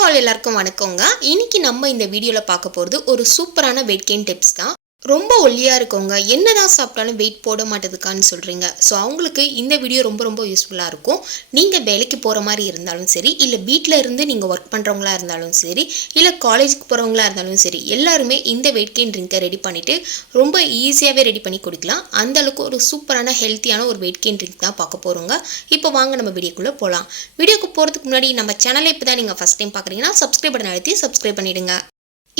Hall எல்லாருக்கும் வணக்கங்க. இன்னைக்கு நம்ம இந்த வீடியோவில் பார்க்க போகிறது ஒரு சூப்பரான வெயிட் கெயின் டிப்ஸ் தான். ரொம்ப ஒல்லியாக இருக்கவங்க என்னதான் சாப்பிட்டாலும் வெயிட் போட மாட்டேதுக்கான்னு சொல்கிறீங்க ஸோ அவங்களுக்கு இந்த வீடியோ ரொம்ப ரொம்ப யூஸ்ஃபுல்லாக இருக்கும். நீங்கள் வேலைக்கு போகிற மாதிரி இருந்தாலும் சரி இல்லை வீட்டில் இருந்து நீங்கள் ஒர்க் பண்ணுறவங்களா இருந்தாலும் சரி இல்லை காலேஜுக்கு போகிறவங்களா இருந்தாலும் சரி எல்லாருமே இந்த வெயிட் கெயின் ட்ரிங்கை ரெடி பண்ணிவிட்டு ரொம்ப ஈஸியாகவே ரெடி பண்ணி கொடுக்கலாம். அந்தளவுக்கு ஒரு சூப்பரான ஹெல்த்தியான ஒரு வெயிட் கெயின் ட்ரிங்க் தான் பார்க்க போகிறோங்க இப்போ வாங்க நம்ம வீடியோக்குள்ளே போகலாம் வீடியோக்கு போகிறதுக்கு முன்னாடி நம்ம சேனலை இப்போ தான் நீங்கள் ஃபஸ்ட் டைம் பார்க்குறீங்கன்னா சப்ஸ்கிரைப் பட்டன் அழுத்தி சப்ஸ்கிரைப் பண்ணிவிடுங்க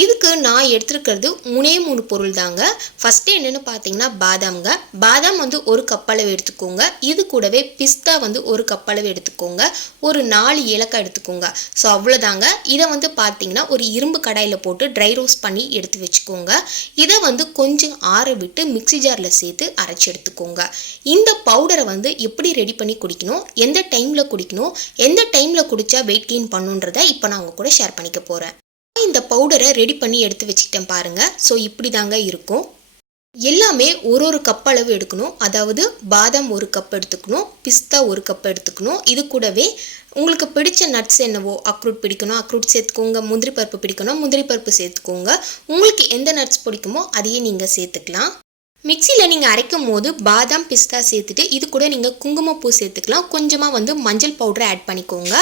இதுக்கு நான் எடுத்துருக்கிறது மூணே மூணு பொருள் தாங்க. ஃபஸ்ட்டு என்னென்னு பார்த்தீங்கன்னா பாதாம்ங்க. பாதாம் வந்து ஒரு கப்பளவு எடுத்துக்கோங்க. இது கூடவே பிஸ்தா வந்து ஒரு கப்பளவு எடுத்துக்கோங்க. ஒரு நாலு ஏலக்காய் எடுத்துக்கோங்க. ஸோ அவ்வளோதாங்க இதை வந்து பார்த்தீங்கன்னா ஒரு இரும்பு கடாயில் போட்டு ட்ரை ரோஸ்ட் பண்ணி எடுத்து வச்சுக்கோங்க. இதை வந்து கொஞ்சம் ஆற விட்டு மிக்ஸி ஜாரில் சேர்த்து அரைச்சி எடுத்துக்கோங்க. இந்த பவுடரை வந்து எப்படி ரெடி பண்ணி குடிக்கணும்? எந்த டைமில் குடிக்கணும்? எந்த டைமில் குடித்தா வெயிட் கெயின் பண்ணுன்றதை இப்போ நான் உங்கள் கூட ஷேர் பண்ணிக்க போகிறேன் இந்த பவுடரை ரெடி பண்ணி எடுத்து வச்சுக்கிட்டேன் பாருங்கள் ஸோ இப்படி தாங்க இருக்கும். எல்லாமே ஒரு ஒரு கப் அளவு எடுக்கணும். அதாவது பாதாம் ஒரு கப் எடுத்துக்கணும் பிஸ்தா ஒரு கப் எடுத்துக்கணும். இது கூடவே உங்களுக்கு பிடிச்ச நட்ஸ் என்னவோ அக்ரூட் பிடிக்கணும் அக்ரூட் சேர்த்துக்கோங்க முந்திரி பருப்பு பிடிக்கணும் முந்திரி பருப்பு சேர்த்துக்கோங்க. உங்களுக்கு எந்த நட்ஸ் பிடிக்குமோ அதையே நீங்கள் சேர்த்துக்கலாம். மிக்சியில் நீங்கள் அரைக்கும் போது பாதாம் பிஸ்தா சேர்த்துட்டு இது கூட நீங்கள் குங்குமப்பூ சேர்த்துக்கலாம். கொஞ்சமாக வந்து மஞ்சள் பவுடரை ஆட் பண்ணிக்கோங்க.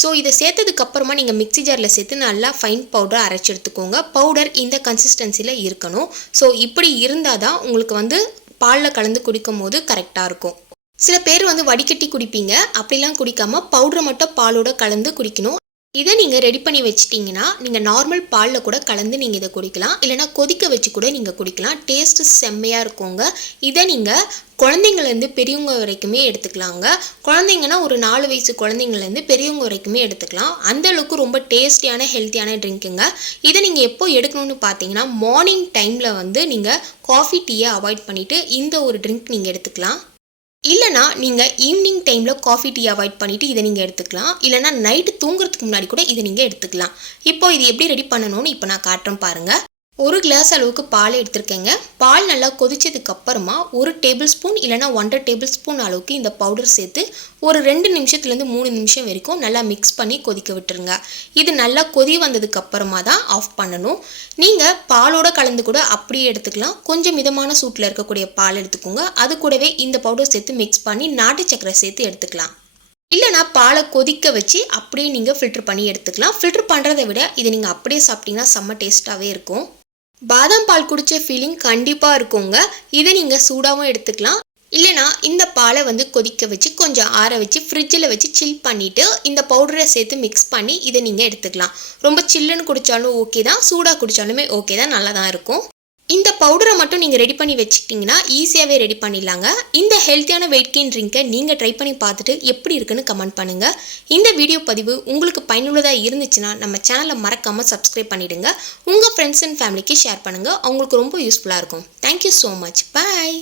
ஸோ இதை சேர்த்ததுக்கப்புறமா நீங்கள் மிக்சி ஜாரில் சேர்த்து நல்லா ஃபைன் பவுடரை அரைச்சி எடுத்துக்கோங்க. பவுடர் இந்த கன்சிஸ்டன்சியில் இருக்கணும். ஸோ இப்படி இருந்தால் தான் உங்களுக்கு வந்து பாலில் கலந்து குடிக்கும் போது கரெக்டாக இருக்கும். சில பேர் வந்து வடிகட்டி குடிப்பீங்க. அப்படிலாம் குடிக்காமல் பவுடரை மட்டும் பாலோட கலந்து குடிக்கணும். இதை நீங்கள் ரெடி பண்ணி வச்சிட்டிங்கன்னா நீங்கள் நார்மல் பாலில் கூட கலந்து நீங்கள் இதை குடிக்கலாம். இல்லைனா கொதிக்க வச்சு கூட நீங்கள் குடிக்கலாம். டேஸ்ட்டு செம்மையாக இருக்குங்க. இதை நீங்கள் குழந்தைங்கள்லேருந்து பெரியவங்க வரைக்குமே எடுத்துக்கலாங்க. குழந்தைங்கன்னா ஒரு நாலு வயசு குழந்தைங்கள்லேருந்து பெரியவங்க வரைக்குமே எடுத்துக்கலாம். அந்த அளவுக்கு ரொம்ப டேஸ்டியான ஹெல்த்தியான ட்ரிங்க்குங்க இதை நீங்கள் எப்போ எடுக்கணும்னு பார்த்தீங்கன்னா மார்னிங் டைமில் வந்து நீங்கள் காஃபி டீயை அவாய்ட் பண்ணிவிட்டு இந்த ஒரு ட்ரிங்க் நீங்கள் எடுத்துக்கலாம். இல்லைனா நீங்கள் ஈவினிங் டைமில் காஃபி டீ அவாய்ட் பண்ணிவிட்டு இதை நீங்கள் எடுத்துக்கலாம். இல்லைனா நைட்டு தூங்குறதுக்கு முன்னாடி கூட இதை நீங்கள் எடுத்துக்கலாம். இப்போ இது எப்படி ரெடி பண்ணணும்னு இப்போ நான் காட்டுறேன் பாருங்கள் ஒரு கிளாஸ் அளவுக்கு பால் எடுத்திருக்கேங்க. பால் நல்லா கொதிச்சதுக்கு அப்புறமா ஒரு டேபிள் ஸ்பூன் இல்லைனா ஒன்றரை டேபிள் ஸ்பூன் அளவுக்கு இந்த பவுடர் சேர்த்து ஒரு ரெண்டு நிமிஷத்துலேருந்து மூணு நிமிஷம் வரைக்கும் நல்லா மிக்ஸ் பண்ணி கொதிக்க விட்டுருங்க. இது நல்லா கொதி வந்ததுக்கு அப்புறமா தான் ஆஃப் பண்ணணும். நீங்கள் பாலோட கலந்து கூட அப்படியே எடுத்துக்கலாம். கொஞ்சம் மிதமான சூட்டில் இருக்கக்கூடிய பால் எடுத்துக்கோங்க. அது கூடவே இந்த பவுடர் சேர்த்து மிக்ஸ் பண்ணி நாட்டு சக்கரை சேர்த்து எடுத்துக்கலாம். இல்லைனா பாலை கொதிக்க வச்சு அப்படியே நீங்கள் ஃபில்டர் பண்ணி எடுத்துக்கலாம். ஃபில்டர் பண்ணுறதை விட இதை நீங்கள் அப்படியே சாப்பிட்டிங்கன்னா செம்ம டேஸ்ட்டாகவே இருக்கும். பாதாம் பால் குடித்த ஃபீலிங் கண்டிப்பாக இருக்குங்க. இதை நீங்கள் சூடாகவும் எடுத்துக்கலாம். இல்லைனா இந்த பாலை வந்து கொதிக்க வச்சு கொஞ்சம் ஆற வச்சு ஃப்ரிட்ஜில் வச்சு சில் பண்ணிவிட்டு இந்த பவுடரை சேர்த்து மிக்ஸ் பண்ணி இதை நீங்கள் எடுத்துக்கலாம். ரொம்ப சில்லுன்னு குடித்தாலும் ஓகே தான் சூடாக குடித்தாலுமே ஓகே தான் நல்லா தான் இருக்கும். இந்த பவுடரை மட்டும் நீங்கள் ரெடி பண்ணி வச்சுக்கிட்டிங்கன்னா ஈஸியாகவே ரெடி பண்ணிடலாங்க. இந்த ஹெல்த்தியான வெயிட் கெயின் ட்ரிங்கை நீங்கள் ட்ரை பண்ணி பார்த்துட்டு எப்படி இருக்குன்னு கமெண்ட் பண்ணுங்கள் இந்த வீடியோ பதிவு உங்களுக்கு பயனுள்ளதாக இருந்துச்சுன்னா நம்ம சேனலை மறக்காமல் சப்ஸ்கிரைப் பண்ணிவிடுங்க உங்கள் ஃப்ரெண்ட்ஸ் அண்ட் ஃபேமிலிக்கு ஷேர் பண்ணுங்கள் அவங்களுக்கு ரொம்ப யூஸ்ஃபுல்லாக இருக்கும். Thank you so much bye